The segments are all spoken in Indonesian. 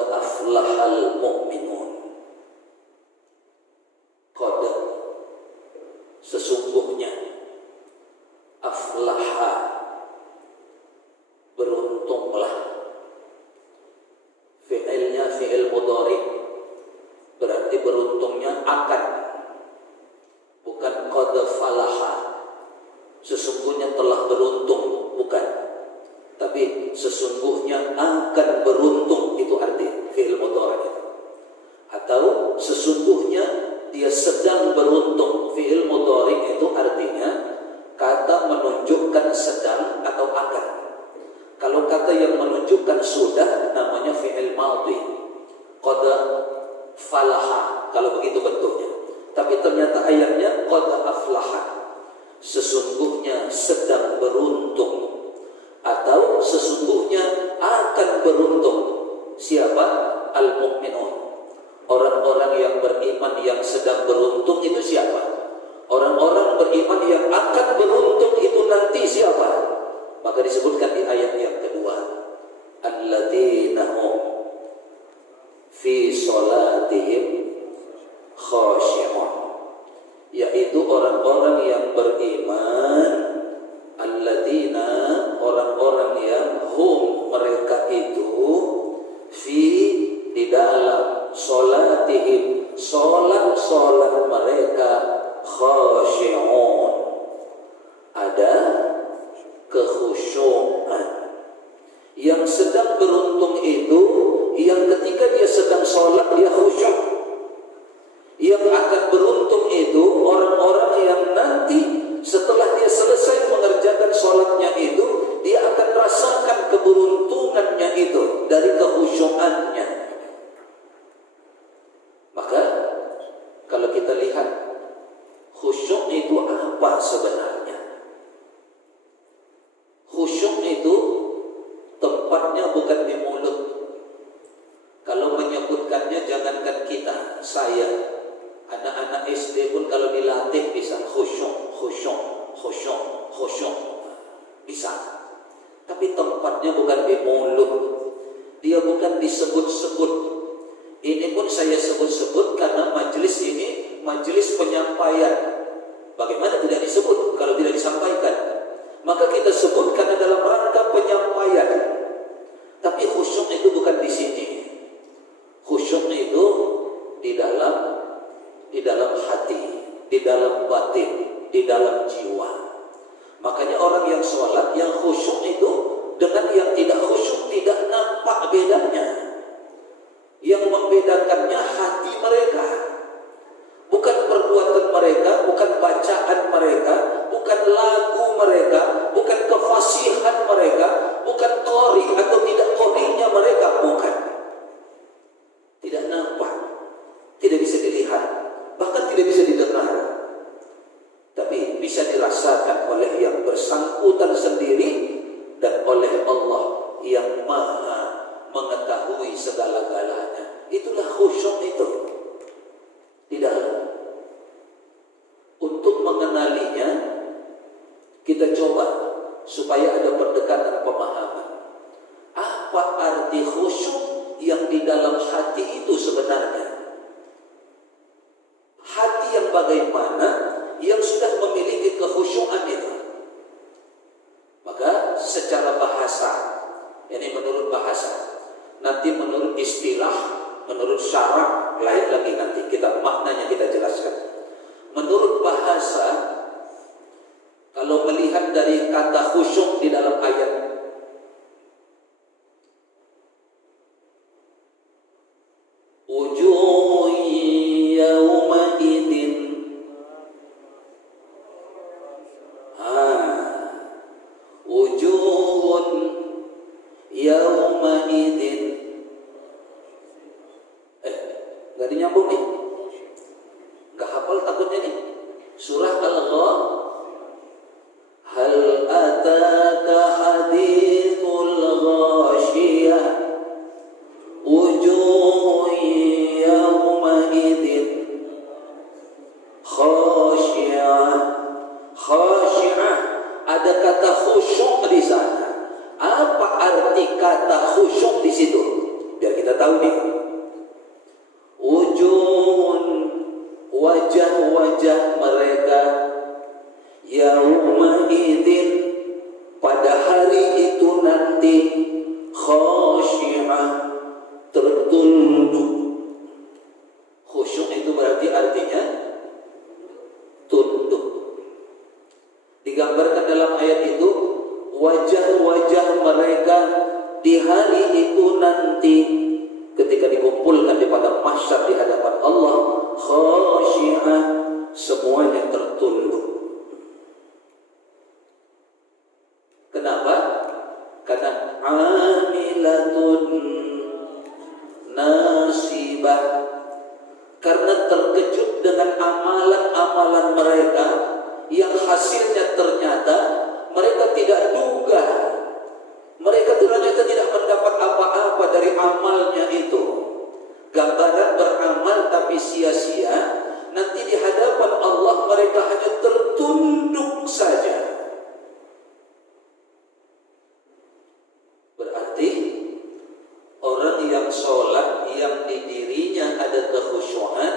aflahal mu'minun. Qad, sesungguhnya, aflaha, beruntunglah. Fi'ilnya fi'il mudhari, berarti beruntungnya akan, bukan qad falaha, sesungguhnya telah beruntung, bukan, tapi sesungguhnya akan beruntung, itu arti fi'il mudhari itu. Atau sesungguhnya dia sedang beruntung. Fi'il mudhari itu artinya kata menunjukkan sedang atau akan. Kalau kata yang menunjukkan sudah namanya fi'il madhi, qad falaha, kalau begitu bentuknya. Tapi ternyata ayatnya qad aflaha, sesungguhnya sedang beruntung, atau sesungguhnya akan beruntung. Siapa? Al-mu'minun, orang-orang yang beriman yang sedang beruntung itu siapa? Orang-orang beriman yang akan beruntung itu nanti siapa? Maka disebutkan di ayat yang kedua, alladzina hum fi sholatihim khashi'un, yaitu orang-orang yang beriman. Alladzina, orang-orang yang hum, mereka itu, fi, di dalam, sholatihim, sholat mereka, khashi'un, ada kekhusyuan. Yang sedang beruntung itu yang ketika dia sedang sholat dia khusyuk. Yang akan beruntung itu orang-orang yang nanti setelah dia selesai mengerjakan sholatnya itu, dia akan rasakan keberuntungannya itu dari kekhusyuannya. Maka kalau kita lihat khusyuk itu apa sebenarnya? Khusyuk itu tempatnya bukan di mulut. Kalau menyebutkannya jangankan kita, saya, anak-anak SD pun kalau dilatih bisa khusyuk, khusyuk, khusyuk, khusyuk, bisa. Tapi tempatnya bukan di mulut. Dia bukan disebut-sebut. Ini pun saya sebut-sebut karena majelis ini majelis penyampaian. Bagaimana tidak disebut kalau tidak disampaikan? Maka kita sebut karena dalam rangka penyampaian. Tapi khusyuk itu bukan di sini. Khusyuk itu di dalam hati, di dalam batin, di dalam jiwa. Makanya orang yang sholat, yang khusyuk itu dengan yang tidak khusyuk tidak nampak bedanya. Yang membedakannya hati mereka, bukan perbuatan mereka, bukan bacaan mereka, bukan lagu mereka, bukan kefasihan mereka, bukan qori atau tidak qorinya mereka, bukan. Tidak nampak, tidak bisa dilihat, bahkan tidak bisa didengar. Tapi bisa dirasakan oleh yang bersangkutan sendiri dan oleh Allah yang Maha mengetahui segala-galanya. Itulah khusyuk itu. Di dalam. Untuk mengenalinya, kita coba supaya ada pendekatan pemahaman. Apa arti khusyuk yang di dalam hati itu sebenarnya? Hati yang bagaimana yang sudah memiliki kekhusyuan itu? Maka secara bahasa, ini menurut bahasa, nanti menurut istilah, menurut syarak, lain lagi nanti kita maknanya kita jelaskan. Menurut bahasa, kalau melihat dari kata khusyuk di dalam ayat, wujuhun yawma idin, wujuhun yawma idin, gak dinyambung nih, gak hafal takutnya nih. Surah Al-Ghasyiyah, hal ataka hadithul ghasyiyah, wujuhun yawma idin khasyi'ah. Khasyi'ah, ada kata khusyuk di sana. Apa arti kata khusyuk di situ? Biar kita tahu. tahu nih. Wujuhun, wajah-wajah mereka yauma idzin, pada hari itu nanti, khashi'ah, tertunduk. Khusyuk itu berarti artinya tunduk. Digambarkan dalam ayat itu wajah-wajah mereka di hari itu nanti, ketika dikumpulkan di padang mahsyar di hadapan Allah, khashi'ah, semuanya tertunduk. Kenapa? Karena amilatun nasibah, karena terkejut dengan amalan-amalan mereka yang hasilnya ternyata mereka tidak duga. Mereka ternyata tidak mendapat apa-apa dari amalnya itu. Gambaran beramal tapi sia-sia, nanti di hadapan Allah mereka hanya tertunduk saja. Berarti orang yang sholat, yang di dirinya ada kekhusyuan,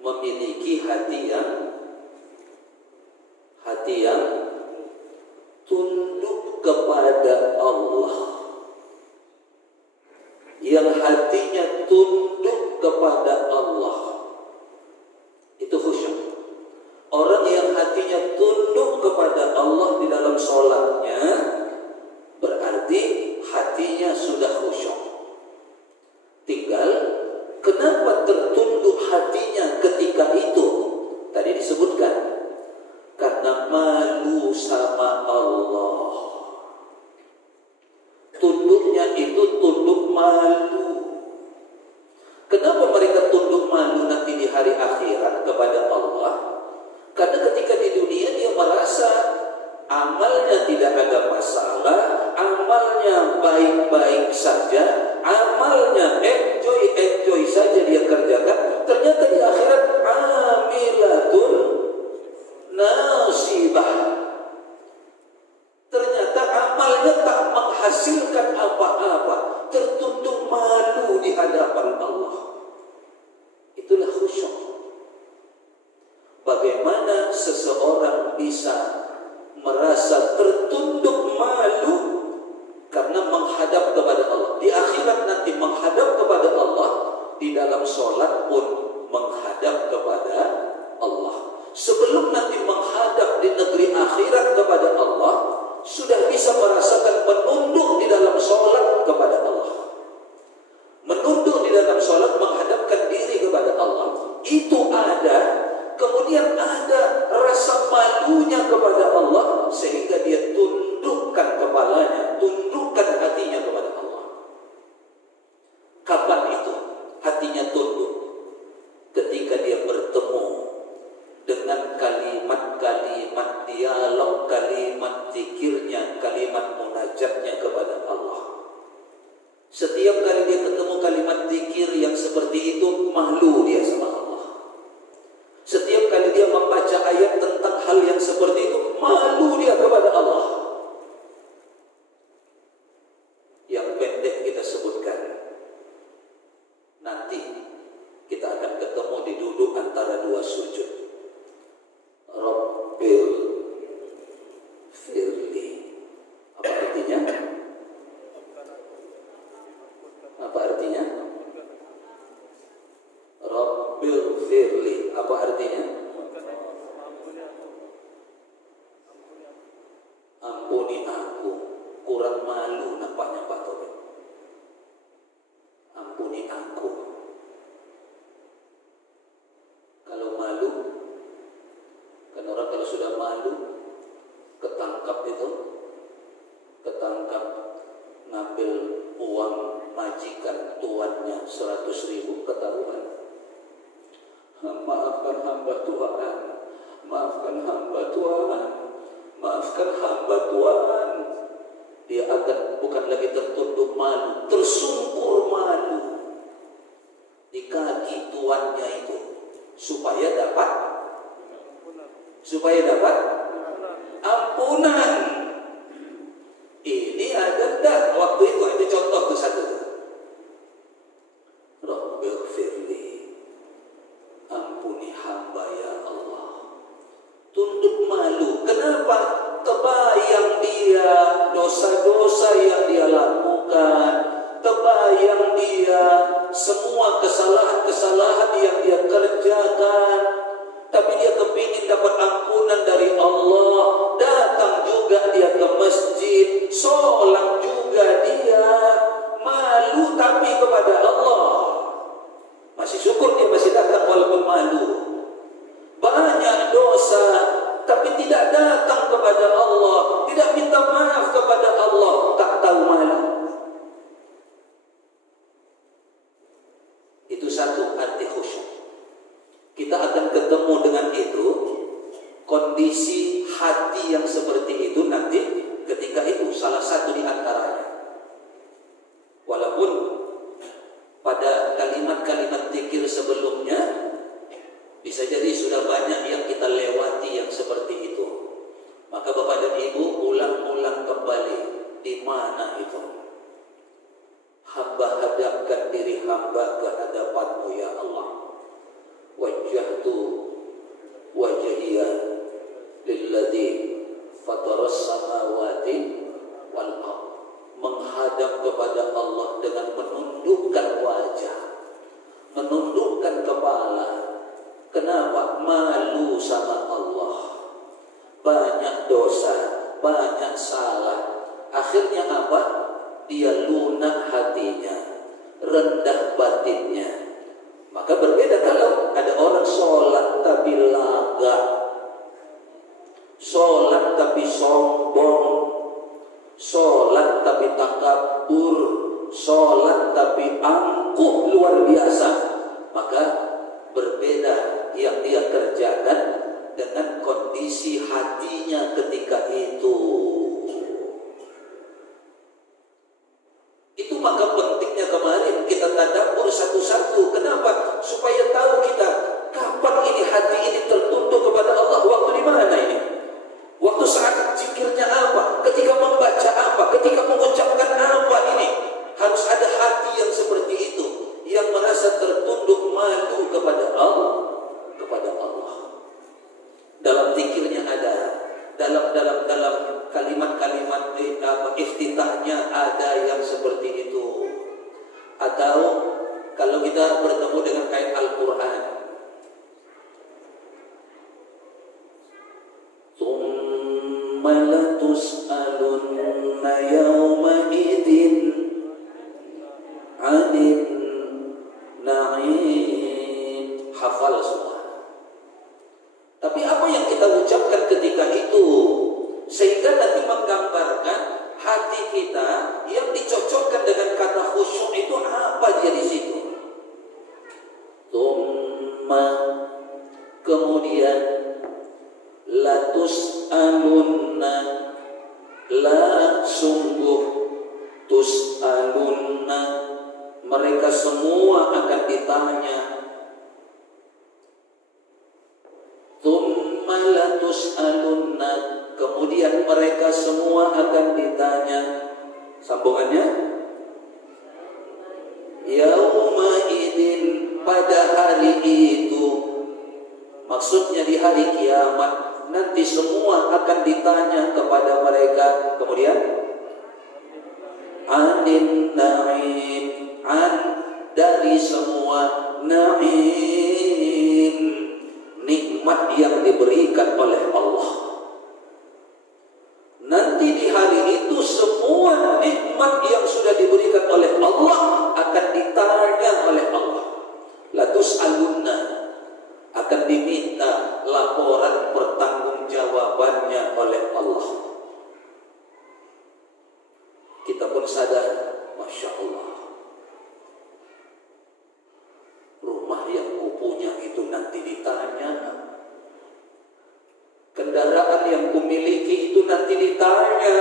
memiliki hati yang tunduk kepada Allah, yang hatinya tunduk kepada Allah, itu khusyuk. Orang yang hatinya tunduk kepada Allah di dalam sholatnya, berarti hatinya sudah khusyuk. Tinggal kenapa tertunduk hatinya ketika itu? Tadi disebutkan karena malu sama Allah. Tunduknya itu tunduk malu. Kenapa mereka tunduk malu nanti di hari akhirat kepada Allah? Karena ketika di dunia dia merasa amalnya tidak ada masalah, amalnya baik-baik saja, amalnya enjoy saja dia kerjakan. Ternyata di akhirat amilatun nasibah, ternyata amalnya tak menghasilkan apa-apa, tertunduk malu di hadapan Allah. Itulah khusyuk. Bagaimana seseorang bisa merasa tertunduk malu karena menghadap kepada Allah? Di akhirat nanti menghadap kepada Allah, di dalam sholat pun menghadap kepada Allah. Sebelum nanti menghadap di negeri akhirat kepada Allah, sudah bisa merasakan menunduk di dalam sholat kepada Allah. Menunduk di dalam sholat, menghadapkan diri kepada Allah, itu ada. Kemudian ada rasa malunya kepada Allah, sehingga dia tundukkan kepalanya, tundukkan hatinya kepada Allah. Kapan itu hatinya tunduk? Ketika dia bertemu dengan kalimat-kalimat dialog, kalimat zikirnya, kalimat munajatnya kepada Allah. Setiap kali dia ketemu kalimat zikir yang seperti itu, malu dia sama Allah. Setiap kali dia membaca ayat tentang hal yang seperti itu, malu dia kepada Allah. Yang pendek kita sebutkan, nanti kita akan ketemu di duduk antara dua sujud. Rabbil firli. Apa artinya? Apa artinya? Rabbil firli. Apa artinya? Ampuni aku. Kurang malu nampaknya Pak Taufik. Ampuni aku. Kalau malu, kan orang kalau sudah malu, ketangkap ngambil uang majikan tuannya 100.000, ketahuan. Maafkan hamba Tuhan, maafkan hamba Tuhan, maafkan hamba Tuhan. Dia akan bukan lagi tertunduk malu, tersungkur malu di kaki tuannya itu, supaya dapat ampunan. Ini ada enggak waktu itu contoh tuh satu. semua kesalahan-kesalahan yang dia kerjakan, tapi dia kepingin dapat ampunan dari Allah. Datang juga dia ke masjid, sholat juga dia, malu tapi kepada Allah. Masih syukur dia masih datang walaupun malu. Banyak dosa tapi tidak datang kepada Allah, tidak minta maaf kepada Allah, tak tahu malu. Itu satu arti khusyuk. Kita akan ketemu dengan itu, kondisi hati yang seperti itu nanti ketika itu salah satu di antaranya. Walaupun pada kalimat-kalimat zikir sebelumnya bisa jadi sudah banyak yang kita lewati yang seperti itu. Maka Bapak dan Ibu ulang-ulang kembali di mana itu. Hamba hadapkan diri hamba ke hadapan-Mu ya Allah. Wajjahtu wajhiya lilladzi fataras samawati wal ardh. Menghadap kepada Allah dengan menundukkan wajah, menundukkan kepala. Kenapa? Malu sama Allah. Banyak dosa, banyak salah. Akhirnya apa? Dia lunak hatinya, rendah batinnya. Maka berbeda kalau ada orang sholat tapi lagak, sholat tapi sombong, sholat tapi takabur, sholat tapi angkuh luar biasa. Maka berbeda yang dia kerjakan dengan kondisi hatinya ketika itu. Itu maka pentingnya kemarin kita tadabbur satu-satu. Kenapa? Supaya tahu kita kapan ini hati ini tertuntut kepada Allah. Waktu di mana ini? Waktu saat zikirnya apa? Ketika membaca apa? Ketika mengucapkan apa ini? Harus ada hati yang seperti itu, yang merasa tertunduk malu kepada Allah, kepada Allah. Dalam zikirnya ada, dalam kalimat-kalimat iftitahnya ada yang seperti itu. Atau kalau kita bertemu dengan ayat Al-Quran, tsumma latus'alunna yawma idzin 'anil na'im. Hafal semua. Tapi apa yang kita ucapkan ketika itu sehingga nanti menggambarkan hati kita yang dicocokkan dengan kata khusyuk itu apa dia di situ. Tsumma, kemudian latus'alunna, la sungguh, tus'alunna, mereka semua akan ditanya. Tsumma latus'alunna, kemudian mereka semua akan ditanya. Sambungannya, yauma idzin, pada hari itu, maksudnya di hari kiamat nanti semua akan ditanya kepada mereka. Kemudian anin na'im, an dari semua, na'im nikmat yang diberikan oleh Allah. Nanti di hari itu semua nikmat yang sudah diberikan oleh Allah akan ditanya oleh Allah. Latus'alunna, akan diminta laporan pertanggungjawabannya oleh Allah. Kita pun sadar, Masya Allah, rumah yang kupunya itu nanti ditanya, kendaraan yang kumiliki itu nanti ditanya,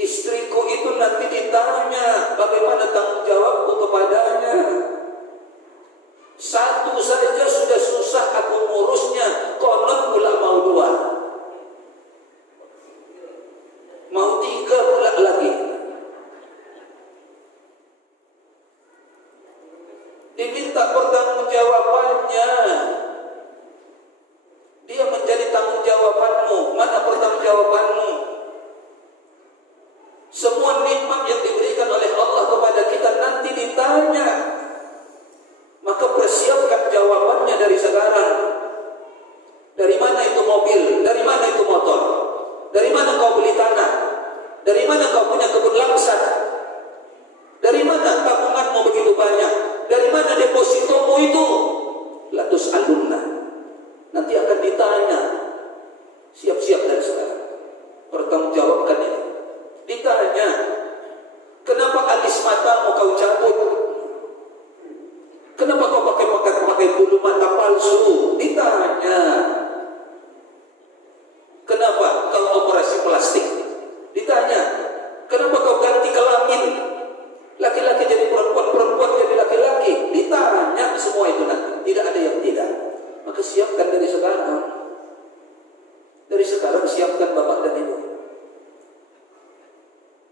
istriku itu nanti ditanya, bagaimana tanggung jawabku kepadanya. Satu saja sudah susah aku ngurusnya, konon pula mau dua, mau tiga pula lagi. Diminta pertanggungjawabannya. Dia menjadi tanggung jawabanmu. Mana pertanggungjawabanmu? Semua nikmat yang diberikan oleh Allah kepada kita nanti itu latus alumna, nanti akan ditanya. Siap-siap dari sekarang pertanggungjawabkan itu. Ditanya, kenapa alis matamu kau cabut? Kenapa kau pakai bulu mata palsu? Ditanya. Kenapa kau operasi plastik? Ditanya. Kenapa kau ganti kelamin? Laki-laki jadi perempuan, perempuan jadi laki-laki. Ditanya semua itu nanti. Tidak ada yang tidak. Maka siapkan dari sekarang. Dari sekarang siapkan bapak dan ibu.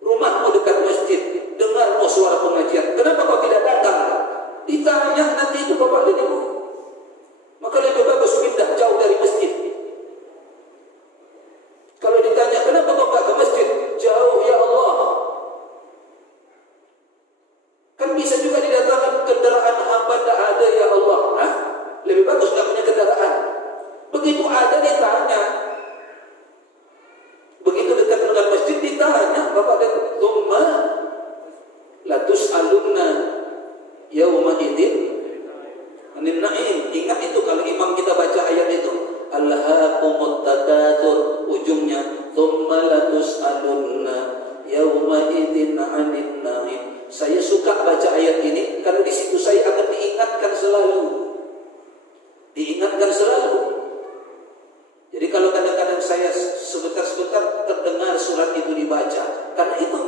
Rumahmu dekat masjid, dengar suara pengajian. Kenapa kau tidak datang? Ditanya nanti itu bapak dan ibu. Maka lebih bagus pindah jauh dari masjid. Kalau ditanya kenapa kau tak ke masjid? Jauh ya Allah. Kan bisa juga didatangkan kendaraan hamba tak ada ya Allah. Hah? Lebih bagus tak punya kendaraan. Begitu ada ditanya. Begitu dekat dengan masjid ditanya bapak dan thumma latus alumna yauma idzin anin na'im. Ingat itu kalau imam kita baca ayat itu, alhaakumut takatsur, ujungnya thumma latus alumna yauma idzin anin na'im. Saya suka baca ayat ini karena di situ saya akan diingatkan selalu. Diingatkan selalu. Jadi kalau kadang-kadang saya sebentar-sebentar terdengar surat itu dibaca, karena itu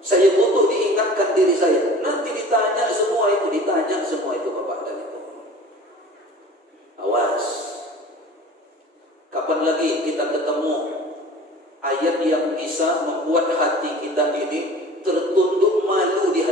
saya butuh diingatkan diri saya. Nanti ditanya semua itu bapak dan ibu. Awas. Kapan lagi kita ketemu ayat yang bisa membuat hati kita ini tertunduk malu di